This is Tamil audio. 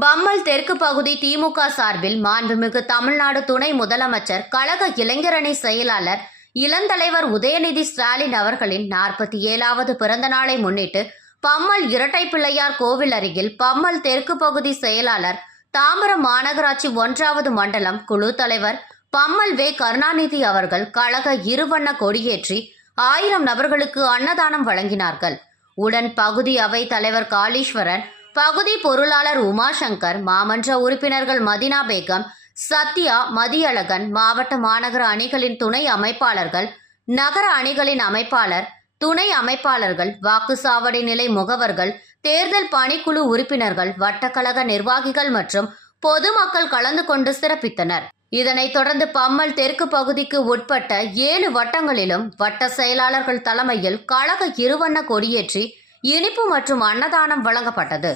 பம்மல் தெற்கு பகுதி திமுக சார்பில் மாண்புமிகு தமிழ்நாடு துணை முதலமைச்சர் கழக இளைஞரணி செயலாளர் இளந்தலைவர் உதயநிதி ஸ்டாலின் அவர்களின் நாற்பத்தி ஏழாவது பிறந்த நாளை முன்னிட்டு பம்மல் இரட்டை பிள்ளையார் கோவில் அருகில் பம்மல் தெற்கு பகுதி செயலாளர் தாம்பரம் மாநகராட்சி ஒன்றாவது மண்டலம் குழு தலைவர் பம்மல் வே கருணாநிதி அவர்கள் கழக இருவண்ண கொடியேற்றி ஆயிரம் நபர்களுக்கு அன்னதானம் வழங்கினார்கள். உடன் பகுதி அவை தலைவர் காளீஸ்வரன் பகுதி பொருளாளர் உமாசங்கர் மாமன்ற உறுப்பினர்கள் மதினா பேகம் சத்யா மதியழகன் மாவட்ட மாநகர அணிகளின் துணை அமைப்பாளர்கள் நகர அணிகளின் அமைப்பாளர் துணை அமைப்பாளர்கள் வாக்குச்சாவடி நிலை முகவர்கள் தேர்தல் பணிக்குழு உறுப்பினர்கள் வட்டக்கழக நிர்வாகிகள் மற்றும் பொதுமக்கள் கலந்து கொண்டு சிறப்பித்தனர். இதனைத் தொடர்ந்து பம்மல் தெற்கு பகுதிக்கு உட்பட்ட ஏழு வட்டங்களிலும் வட்ட செயலாளர்கள் தலைமையில் கழக இருவண்ண கொடியேற்றி இனிப்பு மற்றும் அன்னதானம் வழங்கப்பட்டது.